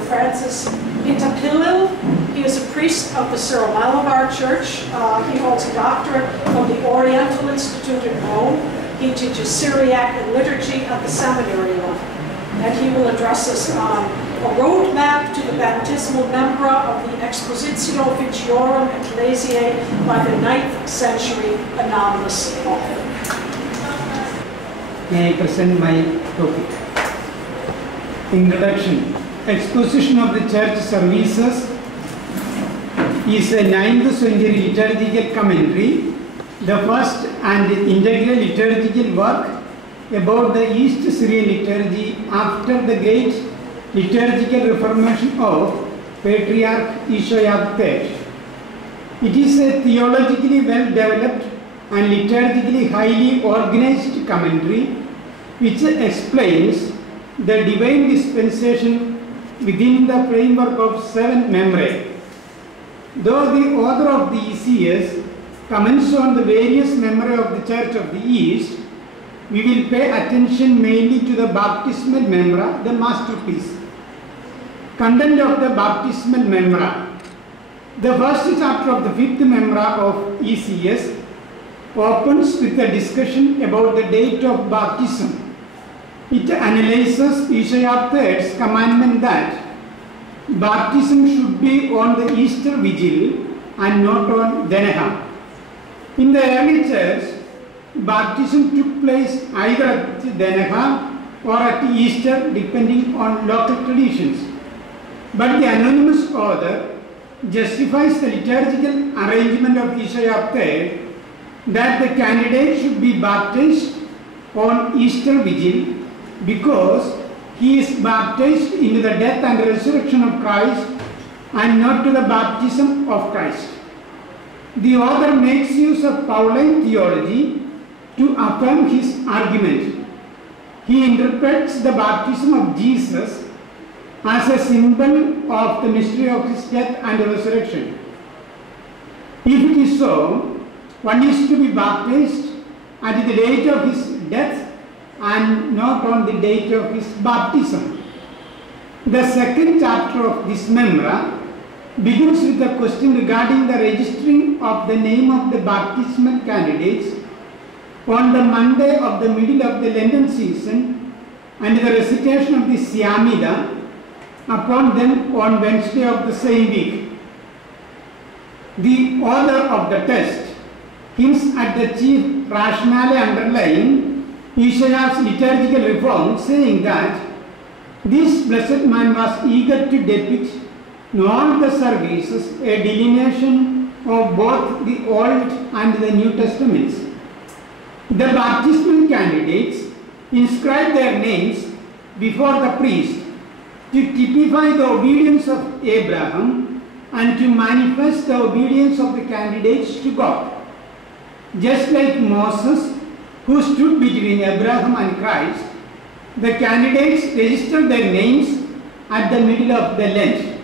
Francis Intapilil. He is a priest of the Syro-Malabar Church. He holds a doctorate from the Oriental Institute in Rome. He teaches Syriac and liturgy at the seminary level. And he will address us on a roadmap to the baptismal membra of the Expositio Officiorum Ecclesiae by the 9th century anonymous author. May I present my topic? Introduction. Exposition of the church services is a 9th century liturgical commentary, the first and integral liturgical work about the East Syrian liturgy after the great liturgical reformation of Patriarch Isaiah III. It is a theologically well developed and liturgically highly organized commentary which explains the divine dispensation within the framework of 7 membrae. Though the author of the ECS comments on the various membrae of the Church of the East, we will pay attention mainly to the baptismal membra, the masterpiece. Content of the baptismal membra. The first chapter of the 5th membra of ECS opens with a discussion about the date of baptism. It analyzes Isaiah III's commandment that baptism should be on the Easter Vigil and not on Deneha. In the early church, baptism took place either at Deneha or at Easter depending on local traditions. But the anonymous author justifies the liturgical arrangement of Isaiah III that the candidate should be baptized on Easter Vigil because he is baptized into the death and resurrection of Christ and not to the baptism of Christ. The author makes use of Pauline theology to affirm his argument. He interprets the baptism of Jesus as a symbol of the mystery of his death and resurrection. If it is so, one is to be baptized at the date of his death and not on the date of his baptism. The second chapter of this membra begins with a question regarding the registering of the name of the baptismal candidates on the Monday of the middle of the Lenten season and the recitation of the Siamida upon them on Wednesday of the same week. The author of the text hints at the chief rationale underlying Isaiah's liturgical reform, saying that this blessed man was eager to depict in all the services a delineation of both the Old and the New Testaments. The baptismal candidates inscribe their names before the priest to typify the obedience of Abraham and to manifest the obedience of the candidates to God. Just like Moses, who stood between Abraham and Christ, the candidates registered their names at the middle of the Lent.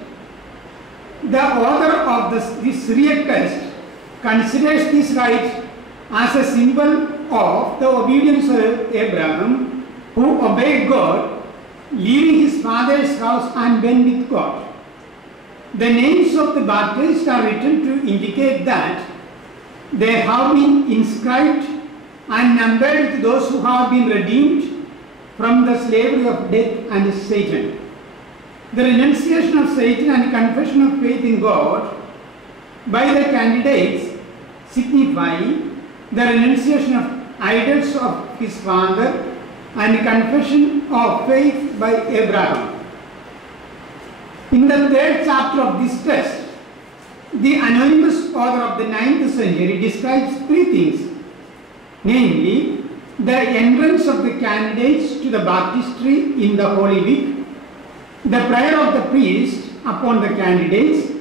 The author of this Syriac text considers this rite as a symbol of the obedience of Abraham, who obeyed God, leaving his father's house and went with God. The names of the baptized are written to indicate that they have been inscribed and numbered with those who have been redeemed from the slavery of death and Satan. The renunciation of Satan and confession of faith in God by the candidates signify the renunciation of idols of his father and confession of faith by Abraham. In the 3rd chapter of this text, the anonymous author of the 9th century describes 3 things, namely the entrance of the candidates to the baptistry in the Holy Week, the prayer of the priest upon the candidates,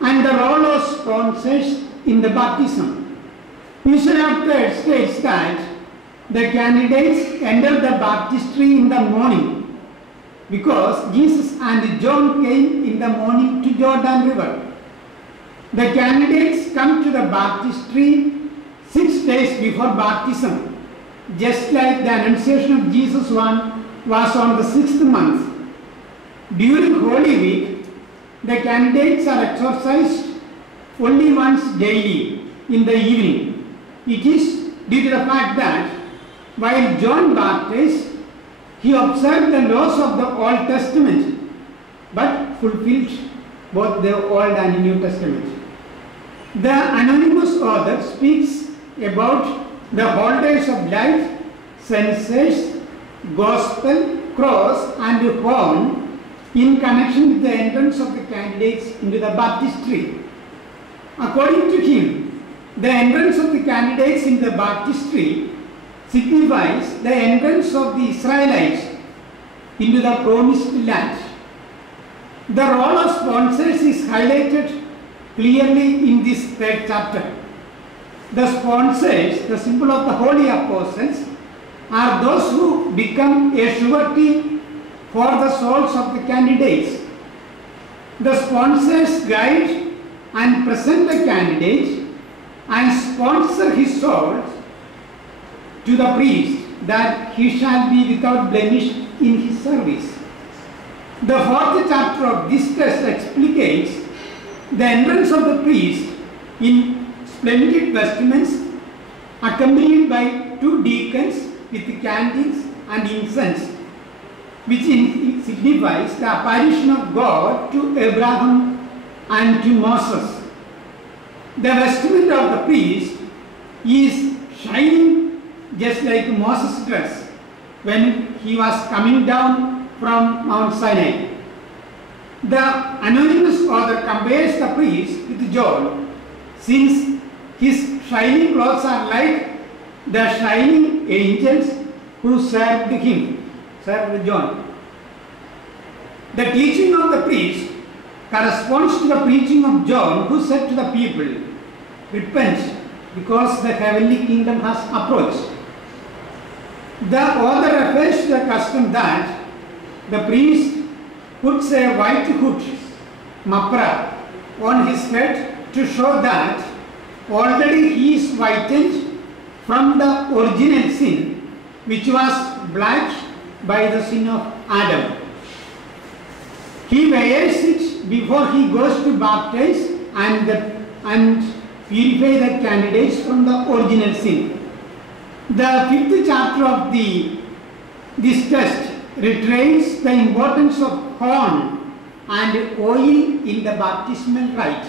and the role of sponsors in the baptism. Isaiah III states that the candidates enter the baptistry in the morning because Jesus and John came in the morning to Jordan River. The candidates come to the baptistry 6 days before baptism, just like the Annunciation of Jesus was on the 6th month. During Holy Week, the candidates are exorcised only once daily in the evening. It is due to the fact that while John baptized, he observed the laws of the Old Testament but fulfilled both the Old and New Testament. The anonymous author speaks about the holders of light, censers, gospel, cross and horn in connection with the entrance of the candidates into the baptistry. According to him, the entrance of the candidates in the baptistry signifies the entrance of the Israelites into the promised land. The role of sponsors is highlighted clearly in this third chapter. The sponsors, the symbol of the holy apostles, are those who become a surety for the souls of the candidates. The sponsors guide and present the candidate and sponsor his soul to the priest that he shall be without blemish in his service. The fourth chapter of this text explicates the entrance of the priest in splendid vestments accompanied by two deacons with candles and incense, which signifies the apparition of God to Abraham and to Moses. The vestment of the priest is shining just like Moses' dress when he was coming down from Mount Sinai. The anonymous author compares the priest with John, since his shining clothes are like the shining angels who served John. The teaching of the priest corresponds to the preaching of John, who said to the people, "Repent, because the heavenly kingdom has approached." The author refers to the custom that the priest puts a white hood, mapra, on his head to show that already he is whitened from the original sin, which was black by the sin of Adam. He wears it before he goes to baptize and purify the candidates from the original sin. The fifth chapter of this text reiterates the importance of horn and oil in the baptismal rite.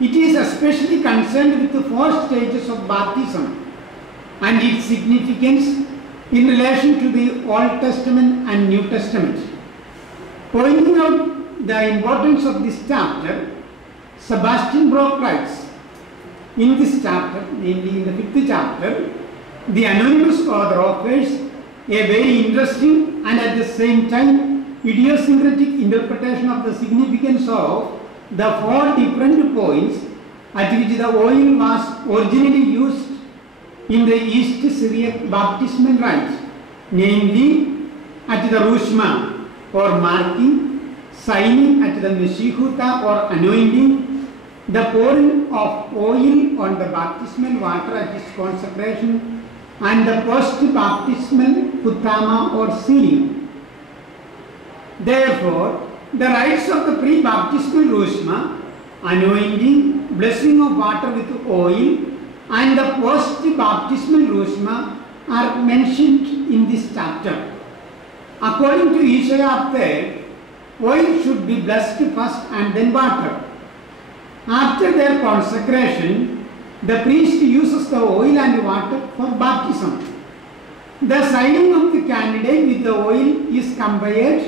It is especially concerned with the 4 stages of baptism and its significance in relation to the Old Testament and New Testament. Pointing out the importance of this chapter, Sebastian Brock writes, in this chapter, namely in the 5th chapter, the anonymous author offers a very interesting and at the same time idiosyncratic interpretation of the significance of the 4 different points at which the oil was originally used in the East Syriac baptismal rite, namely at the Rushma or marking, signing at the Meshihuta or anointing, the pouring of oil on the baptismal water at its consecration, and the post-baptismal Hutama or sealing. Therefore, the rites of the pre-baptismal Rushma, anointing, blessing of water with oil, and the post-baptismal Rushma are mentioned in this chapter. According to Isaiah 3, oil should be blessed first and then water. After their consecration, the priest uses the oil and water for baptism. The signing of the candidate with the oil is compared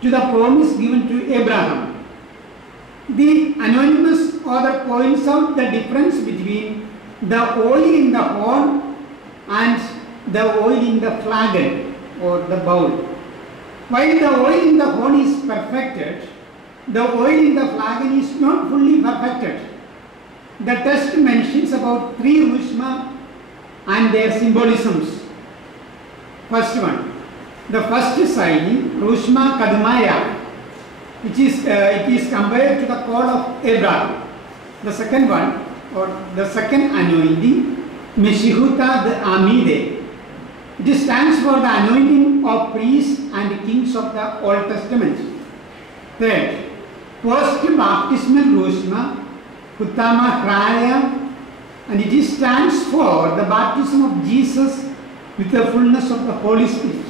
to the promise given to Abraham. The anonymous author points out the difference between the oil in the horn and the oil in the flagon or the bowl. While the oil in the horn is perfected, the oil in the flagon is not fully perfected. The text mentions about 3 Rushma and their symbolisms. First one, the first signing, Rushma Kadmaya, which is it is compared to the call of Abraham. The second one, or the second anointing, Meshihuta the Amide. It stands for the anointing of priests and kings of the Old Testament. Third, post-baptismal rosma, Huttama Hraya, and it stands for the baptism of Jesus with the fullness of the Holy Spirit.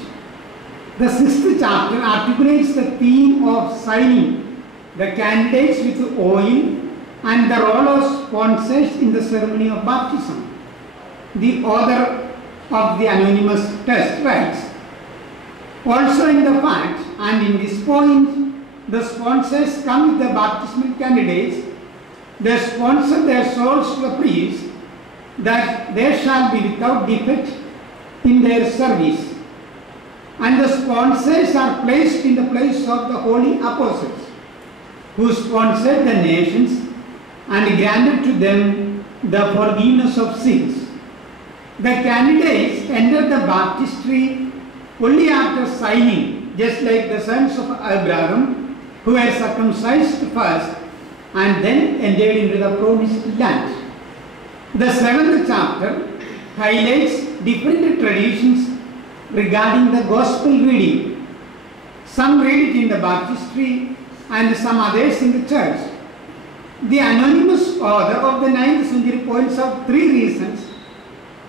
The sixth chapter articulates the theme of signing the candidates with oil and the role of sponsors in the ceremony of baptism. The author of the anonymous text writes, also in the fact and in this point, the sponsors come with the baptismal candidates. They sponsor their souls to the priest that they shall be without defect in their service. And the sponsors are placed in the place of the holy apostles who sponsored the nations and granted to them the forgiveness of sins. The candidates entered the baptistry only after signing, just like the sons of Abraham who were circumcised first and then entered into the promised land. The seventh chapter highlights different traditions regarding the gospel reading. Some read it in the baptistry and some others in the church. The anonymous author of the 9th century points out three reasons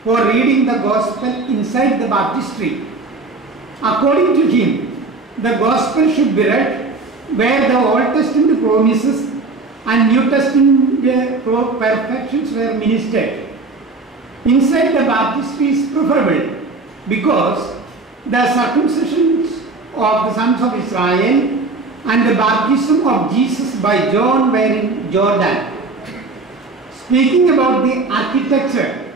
for reading the gospel inside the baptistry. According to him, the gospel should be read where the Old Testament promises and New Testament perfections were ministered. Inside the baptistry is preferable because the circumcisions of the sons of Israel and the baptism of Jesus by John were in Jordan. Speaking about the architecture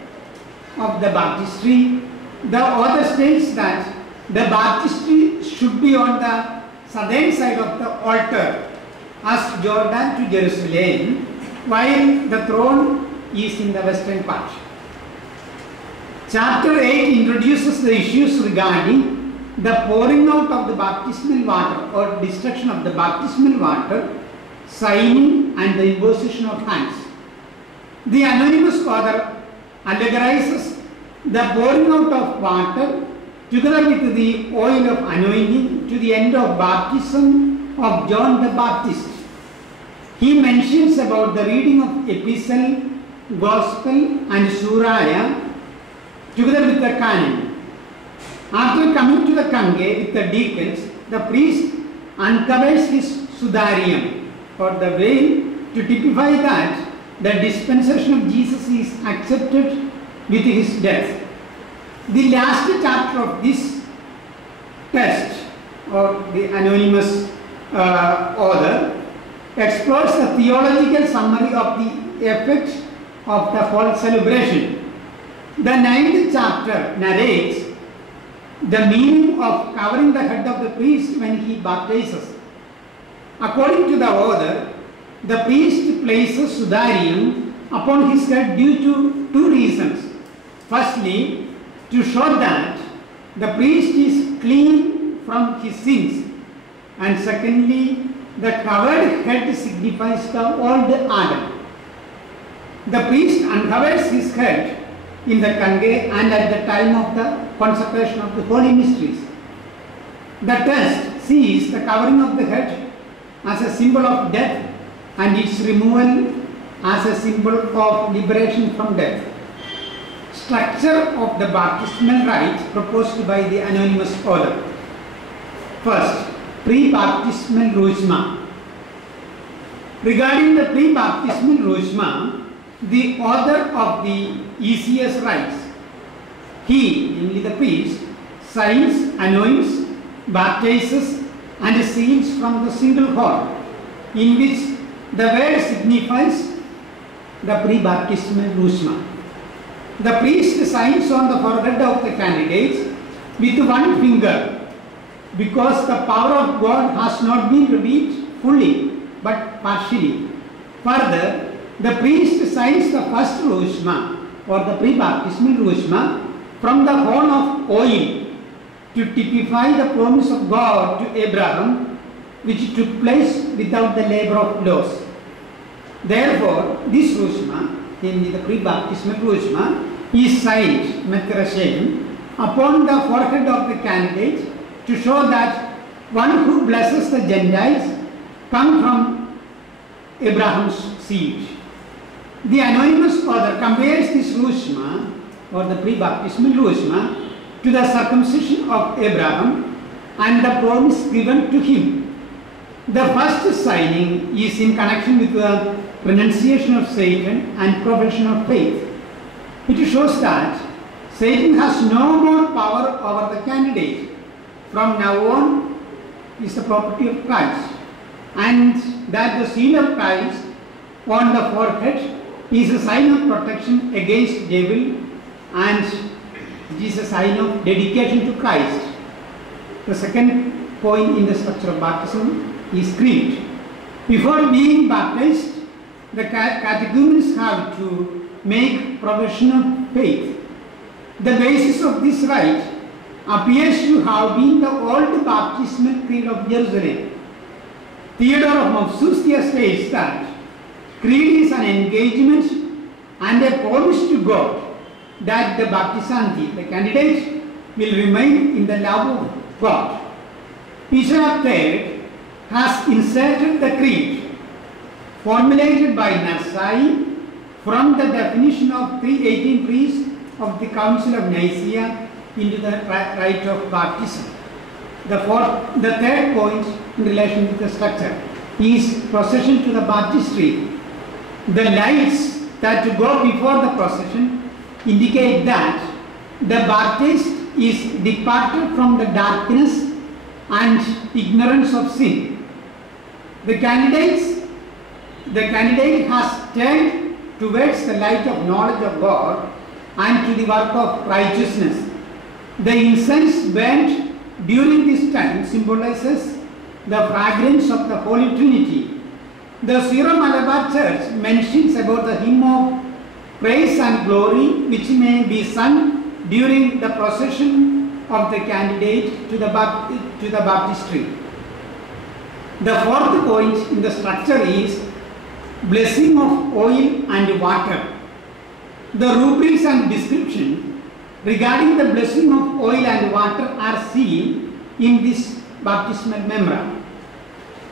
of the baptistry, the author states that the baptistry should be on the southern side of the altar as Jordan to Jerusalem, while the throne is in the western part. Chapter 8 introduces the issues regarding the pouring out of the baptismal water or destruction of the baptismal water, signing and the imposition of hands. The anonymous author allegorizes the pouring out of water together with the oil of anointing to the end of baptism of John the Baptist. He mentions about the reading of epistle, gospel and suraya together with the canon. After coming to the kange with the deacons, the priest uncovers his sudarium or the veil to typify that the dispensation of Jesus is accepted with his death. The last chapter of this text, or the anonymous author, explores the theological summary of the effect of the whole celebration. The 9th chapter narrates the meaning of covering the head of the priest when he baptizes. According to the author, the priest places sudarium upon his head due to two reasons. Firstly, to show that the priest is clean from his sins, and secondly, the covered head signifies the old Adam. The priest uncovers his head in the kange and at the time of the consecration of the holy mysteries. The text sees the covering of the head as a symbol of death and its removal as a symbol of liberation from death. Structure of the baptismal rites proposed by the anonymous author. First, pre-baptismal rosma. Regarding the pre-baptismal rosma, the author of the ECS writes, he, namely the priest, signs, anoints, baptizes and seals from the single horn, in which the word signifies the pre-baptismal rosma. The priest signs on the forehead of the candidates with one finger because the power of God has not been revealed fully but partially. Further, the priest signs the first rosma or the pre-baptismal rosma from the horn of oil to typify the promise of God to Abraham, which took place without the labor of laws. Therefore, this rosma, namely the pre-baptismal rosma, is signed metrashem upon the forehead of the candidate to show that one who blesses the Gentiles come from Abraham's seed. The anonymous author compares this rishma, or the pre-baptismal rishma, to the circumcision of Abraham and the promise given to him. The first signing is in connection with the renunciation of Satan and profession of faith. It shows that Satan has no more power over the candidate. From now on is the property of Christ, and that the seal of Christ on the forehead is a sign of protection against devil, and it is a sign of dedication to Christ. The second point in the structure of baptism is creed. Before being baptized, the catechumens have to make profession of faith. The basis of this rite appears to have been the old baptismal creed of Jerusalem. Theodore of Mopsuestia states that creed is an engagement and a promise to God that the baptizandi, the candidate, will remain in the love of God. Bishop III has inserted the creed formulated by Narsai from the definition of 318 priests of the Council of Nicaea into the rite of baptism. The third point in relation with the structure is procession to the baptistry. The lights that go before the procession indicate that the baptist is departed from the darkness and ignorance of sin. The candidate has turned towards the light of knowledge of God and to the work of righteousness. The incense burnt during this time symbolizes the fragrance of the Holy Trinity. The Syro-Malabar Church mentions about the hymn of praise and glory which may be sung during the procession of the candidate to the baptistry. The fourth point in the structure is blessing of oil and water. The rubrics and description regarding the blessing of oil and water are seen in this baptismal memorandum.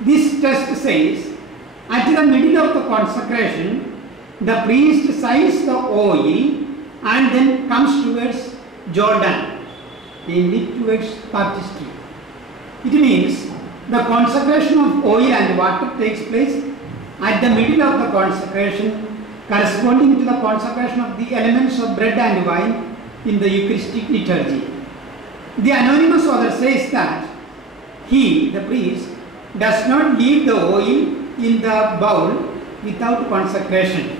This text says, at the middle of the consecration, the priest signs the oil and then comes towards Jordan, namely towards baptistry. It means the consecration of oil and water takes place at the middle of the consecration, corresponding to the consecration of the elements of bread and wine in the Eucharistic liturgy. The anonymous author says that he, the priest, does not leave the oil in the bowl without consecration.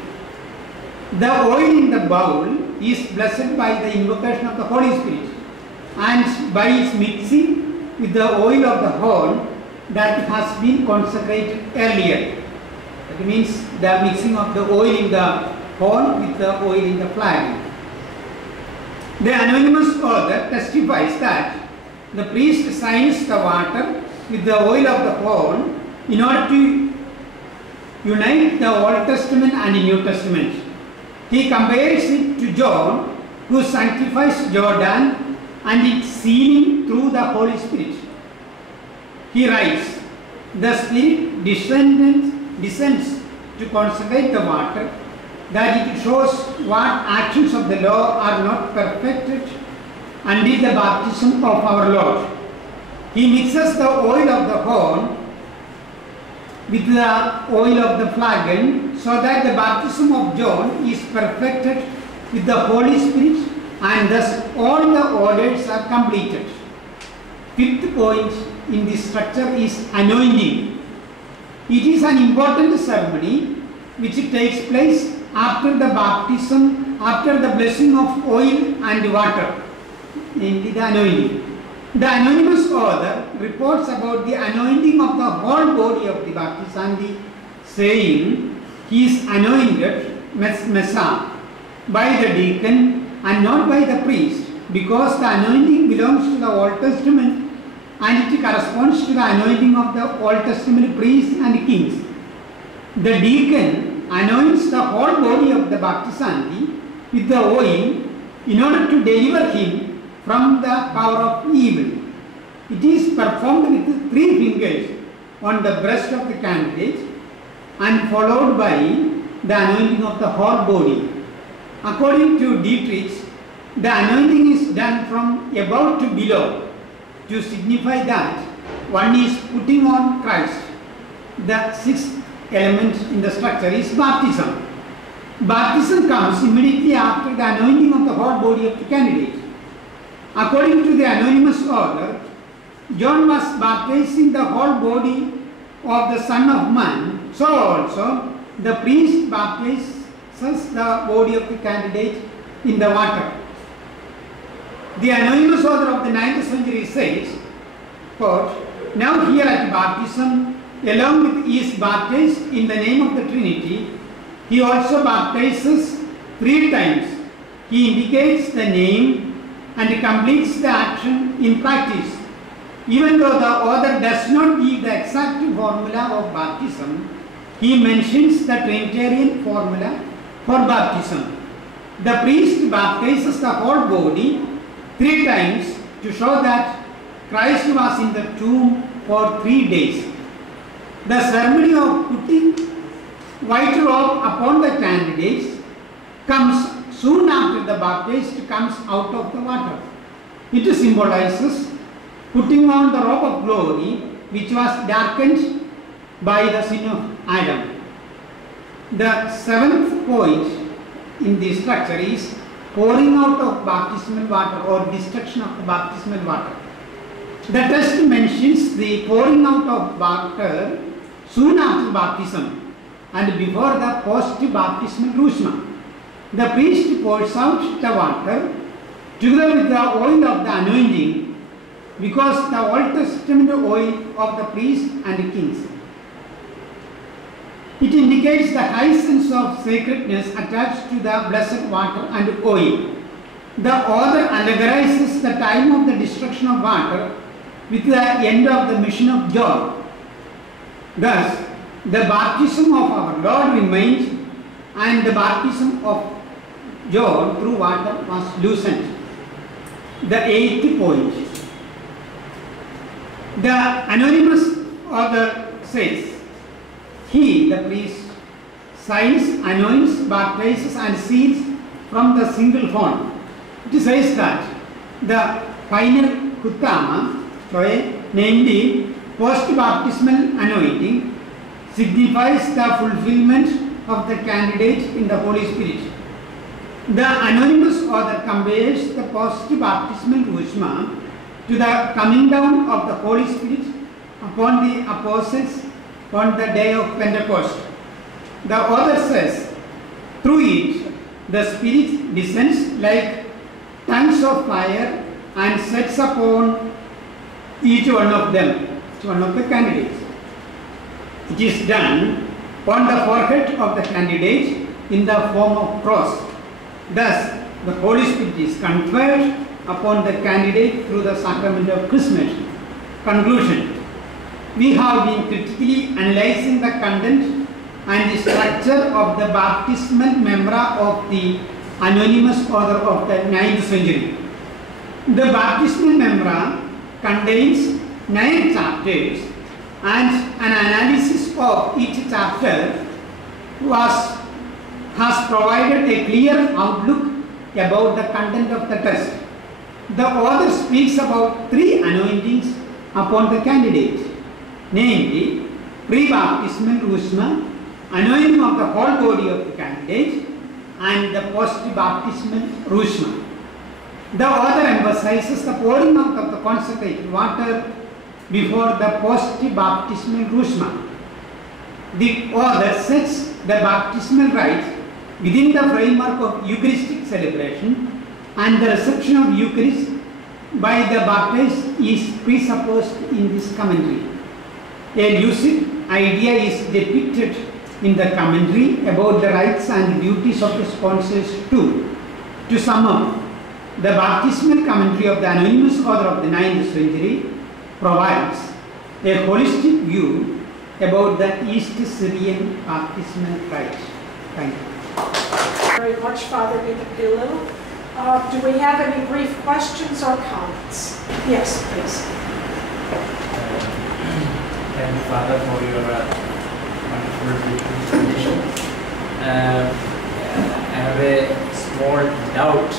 The oil in the bowl is blessed by the invocation of the Holy Spirit and by its mixing with the oil of the horn that has been consecrated earlier. That means the mixing of the oil in the horn with the oil in the flagon. The anonymous author testifies that the priest signs the water with the oil of the horn in order to unite the Old Testament and the New Testament. He compares it to John, who sanctifies Jordan and its sealing through the Holy Spirit. He writes, the Spirit descends to consecrate the water, that it shows what actions of the law are not perfected until the baptism of our Lord. He mixes the oil of the horn with the oil of the flagon, so that the baptism of John is perfected with the Holy Spirit, and thus all the orders are completed. Fifth point in this structure is anointing. It is an important ceremony which takes place after the baptism, after the blessing of oil and water, namely the anointing. The anonymous author reports about the anointing of the whole body of the baptizandi, saying, he is anointed Messiah by the deacon and not by the priest, because the anointing belongs to the Old Testament and it corresponds to the anointing of the Old Testament priests and kings. The deacon anoints the whole body of the baptizandi with the oil in order to deliver him from the power of evil. It is performed with 3 fingers on the breast of the candidate and followed by the anointing of the whole body. According to Dietrich, the anointing is done from above to below to signify that one is putting on Christ. The sixth element in the structure is baptism. Baptism comes immediately after the anointing of the whole body of the candidate. According to the anonymous order, John was baptizing the whole body of the Son of Man. So also, the priest baptizes the body of the candidate in the water. The anonymous author of the 9th century says, quote, "Now here at baptism, along with he is baptized in the name of the Trinity, he also baptizes 3 times. He indicates the name and completes the action in practice. Even though the author does not give the exact formula of baptism, he mentions the Trinitarian formula for baptism. The priest baptizes the whole body 3 times to show that Christ was in the tomb for 3 days. The ceremony of putting white robe upon the candidates comes soon after the baptized comes out of the water. It symbolizes putting on the robe of glory which was darkened by the sin of Adam. The 7th point in the structure is pouring out of baptismal water or destruction of the baptismal water. The text mentions the pouring out of water soon after baptism and before the post-baptismal rujma. The priest pours out the water together with the oil of the anointing because the Old Testament oil of the priests and kings. It indicates the high sense of sacredness attached to the blessed water and oil. The author allegorizes the time of the destruction of water with the end of the mission of John. Thus, the baptism of our Lord remained and the baptism of John through water was loosened. The 8th point. The anonymous author says, he, the priest, signs, anoints, baptizes and seals from the single horn. It says that the final Huttama, namely post-baptismal anointing, signifies the fulfillment of the candidate in the Holy Spirit. The anonymous author compares the post-baptismal rujma to the coming down of the Holy Spirit upon the apostles on the day of Pentecost. The author says, through it, the Spirit descends like tongues of fire and sets upon each one of them, each one of the candidates. It is done on the forehead of the candidate in the form of cross. Thus, the Holy Spirit is conferred upon the candidate through the sacrament of chrismation. Conclusion. We have been critically analyzing the content and the structure of the baptismal memora of the anonymous author of the 9th century. The baptismal memora contains 9 chapters and an analysis of each chapter has provided a clear outlook about the content of the text. The author speaks about 3 anointings upon the candidate, namely pre-baptismal rujma, anointing of the whole body of the candidate, and the post-baptismal rujma. The author emphasizes the pouring out of the consecrated water before the post-baptismal rujma. The author sets the baptismal rite within the framework of Eucharistic celebration, and the reception of Eucharist by the baptized is presupposed in this commentary. A lucid idea is depicted in the commentary about the rights and duties of the sponsors too. To sum up, the baptismal commentary of the anonymous author of the 9th century provides a holistic view about the East Syrian baptismal rite. Thank you. Very much, Father Peter Pillow. Do we have any brief questions or comments? Yes, please. I Heavenly Father, for your wonderful presentation. I have a small doubt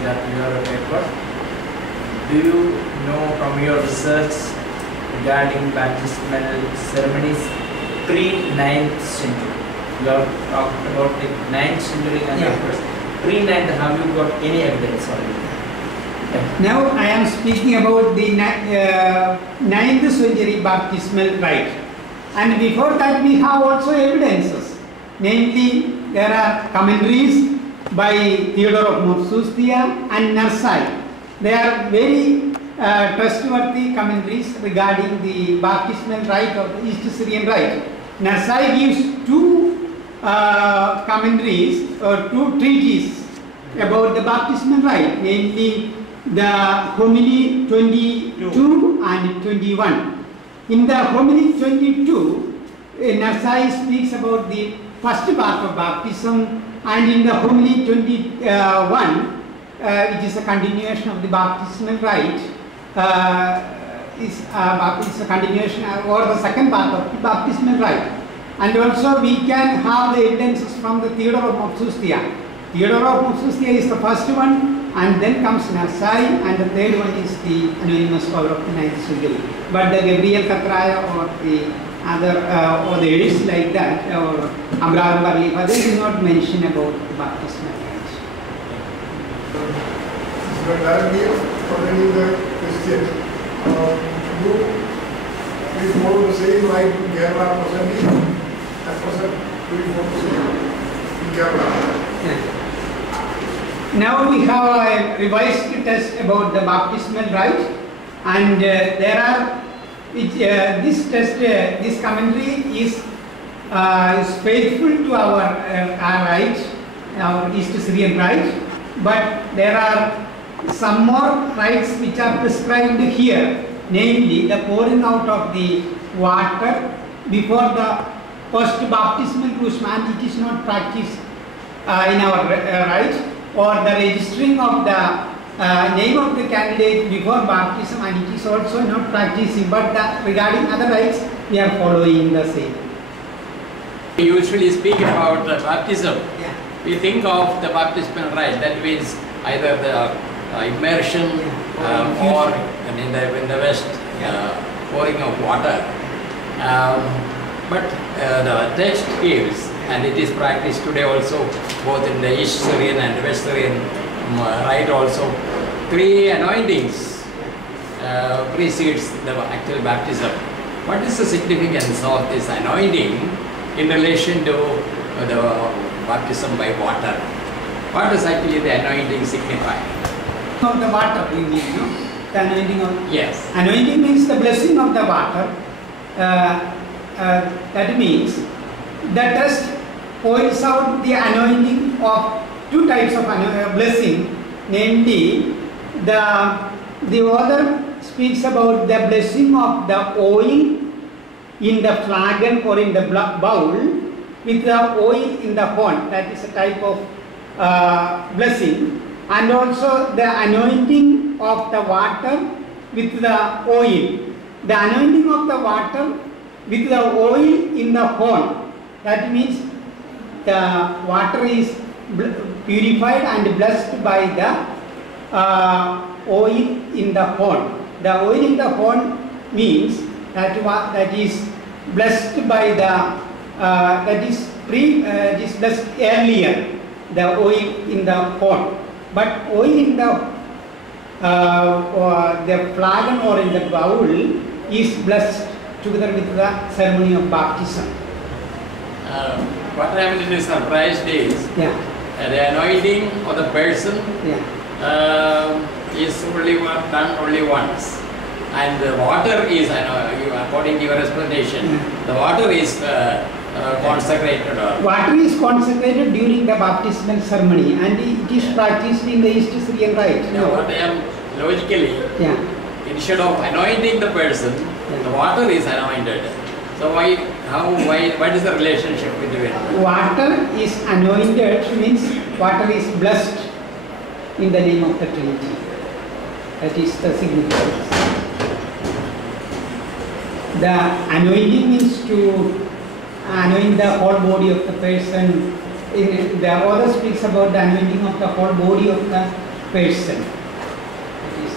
that your paper. Do you know from your research regarding baptismal ceremonies pre-9th century? You have talked about the 9th century and of course pre-9th. Have you got any evidence on it? Now I am speaking about the 9th century baptismal rite, and before that we have also evidences. Namely, there are commentaries by Theodore of Mopsuestia and Narsai. They are very trustworthy commentaries regarding the baptismal rite of the East Syrian rite. Narsai gives two commentaries or two treatises about the baptismal rite, namely the homily 22 and 21. In the homily 22, Narsai speaks about the first part of baptism, and in the homily 21, which is a continuation of the baptismal rite, is a continuation or the second part of the baptismal rite. And also we can have the evidences from the Theodore of Mopsuestia. Theodore of Mopsuestia is the first one, and then comes Narsai, and the third one is the anonymous scholar of the 9th century. But the Gabriel Katraya or the other others like that, or Abraham Barlifa, they do not mention about the baptismal rite. Directly following the question, we follow the same rite in Kerala presently. At present, we follow the same in Kerala. Now we have a revised test about the baptismal rite, and there are this test, this commentary is faithful to our rite, our East Syrian rite, but there are some more rites which are prescribed here, namely the pouring out of the water before the first baptismal chrism, and it is not practiced in our rite, or the registering of the name of the candidate before baptism, and it is also not practicing, but regarding other rites we are following the same. We usually speak about baptism. Yeah. We think of the baptismal rite, that means either the immersion or in the West pouring of water. But the text gives, and it is practiced today also, both in the East Syrian and West Syrian rite also, 3 anointings precedes the actual baptism. What is the significance of this anointing in relation to the baptism by water? What does actually the anointing signify? Of the water, we mean, no? The anointing of. Yes. Anointing means the blessing of the water. That means the test points out the anointing of 2 types of blessing, namely the author speaks about the blessing of the oil in the flagon or in the bowl with the oil in the horn. That is a type of blessing, and also the anointing of the water with the oil. The anointing of the water with the oil in the horn, that means the water is purified and blessed by the oil in the horn. The oil in the horn means that is blessed by the that is blessed earlier, the oil in the horn. But oil in the flagon or in the bowl is blessed together with the ceremony of baptism. What I am a little surprised is the anointing of the person is only done only once, and the water is, according to your explanation, the water is consecrated. Water is consecrated during the baptismal ceremony, and it is practiced in the East Syrian rite. No, what I am logically, instead of anointing the person, the water is anointed. So what is the relationship between? Water is anointed means water is blessed in the name of the Trinity. That is the significance. The anointing means to anoint the whole body of the person. The author speaks about the anointing of the whole body of the person. It is